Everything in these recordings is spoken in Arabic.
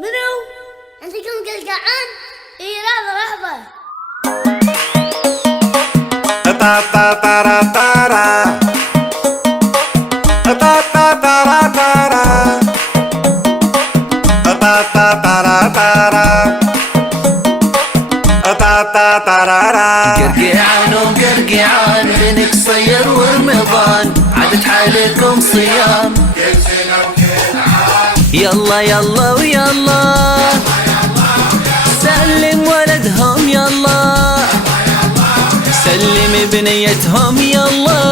منو؟ عندكم قلقعان؟ اي لحظة لحظة. تا تا تارا تارا تا تا تارا تارا تا تا تارا تارا تا تا تارا. قرقعان ومقرقعان بينك صير ورمضان عدت حالكم صيام. يلا يلا ويلا سلم ولدهم يلا سلم بنيتهم يلا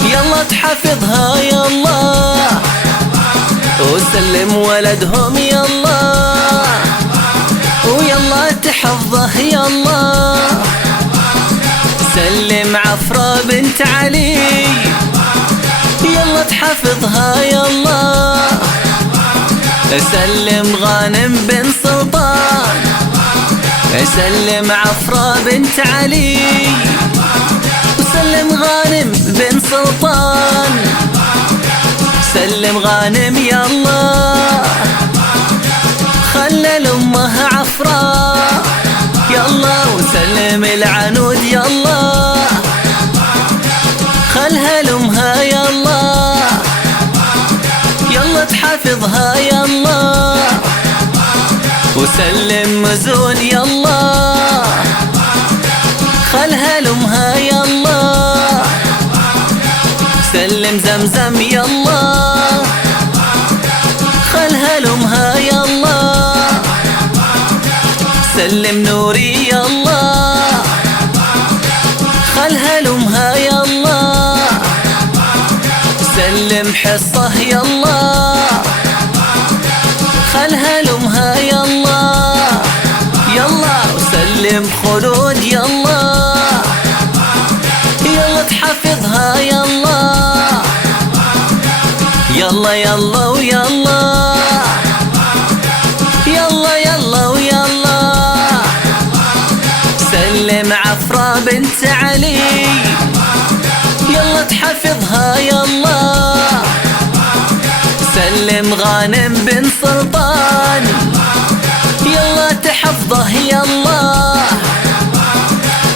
يلا تحفظها يلا وسلم ولدهم يلا ويلا تحفظه يلا. سلم عفرة بنت علي يلا تحفظها يلا. سلم غانم بن سلطان سلم عفرة بنت علي وسلم غانم بن سلطان. سلم غانم يلا خلل امه عفرة يلا وسلم العنود يلا خلها لامها يلا يلا تحفظها يلا. وسلم مزون يلا خلها لامها يلا. سلم زمزم يلا خلها لامها يلا. سلم نوري يلا خلها لامها يلا. سلم حصة يلا خلها لامها يلا يلا. وسلم خلود يلا يلا تحفظها يلا يلا يلا ويلا يلا يلا ويلا. سلم عفرة بنت علي يلا تحفظها يلا. سلم غانم بن سلطان يلا تحفظه يلا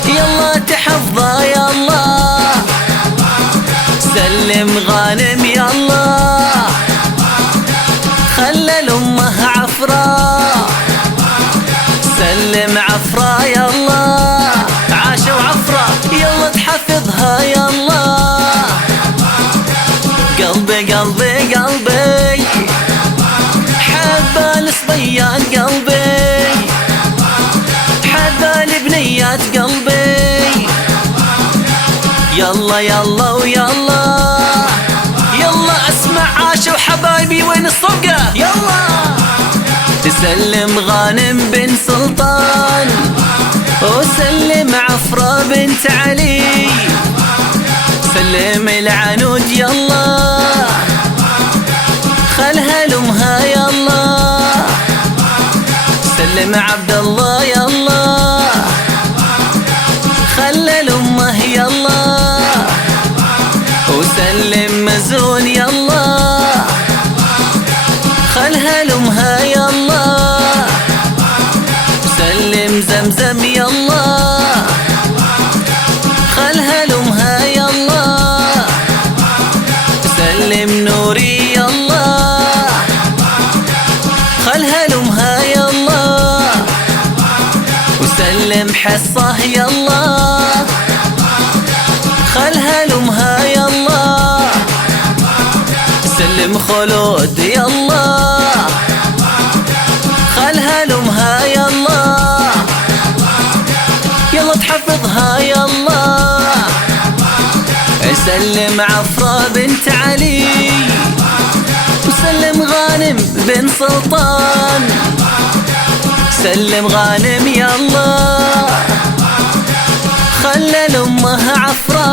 يلا تحفظه يلا. سلم غانم يلا خلل امه عفرة. سلم عفرة يلا عاشوا عفرة يلا تحفظها يلا. قلبي قلبي قلبي حب الصبيان قلبي حب البنيات قلبي يلا يلا ويلا يلا. اسمع عاشوا حبايبي وين الصفقة يلا. تسلم غانم بن سلطان وسلم عفرة بنت علي. سلم العنود يلا خلها لامها يلا. سلم عبد الله يلا خلها لامه يلا. وسلم مزون يلا خلها لامها يلا. سلم زمزم يلا خلها لامها يلا. سلم نوري يلا خلها لامها يلا. وسلم حصة يلا خلها لامها يلا. سلم خلود يلا خلها لامها يلا يلا تحفظها يلا. سلم عفرة بنت علي وسلم غانم بن سلطان. سلم غانم يلا خلى لامه عفرة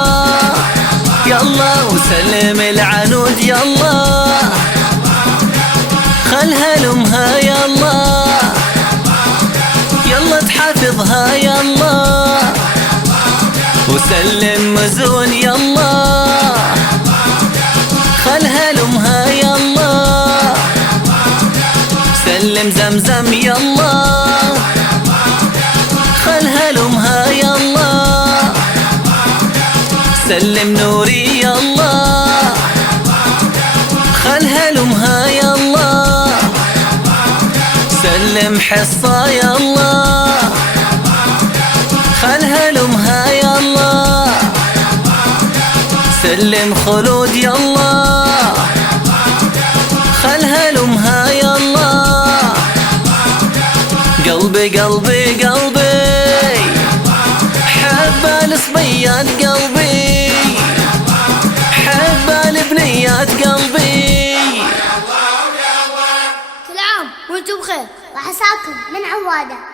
يلا. وسلم العنود يلا خلها لامها يلا يلا تحفظها يلا. وسلم مزون يلا خلها لامها يلا. سلم زمزم يلا خلها لأمها يلا سلم نوري يلا خلها لأمها يلا سلم حصة يلا خلها لأمها يلا سلم خلود يلا خلها لأمها يلا قلبي قلبي قلبي حب الصبيات قلبي حب البنيات قلبي. كل عام وانتم بخير. وعساكم من عوادة.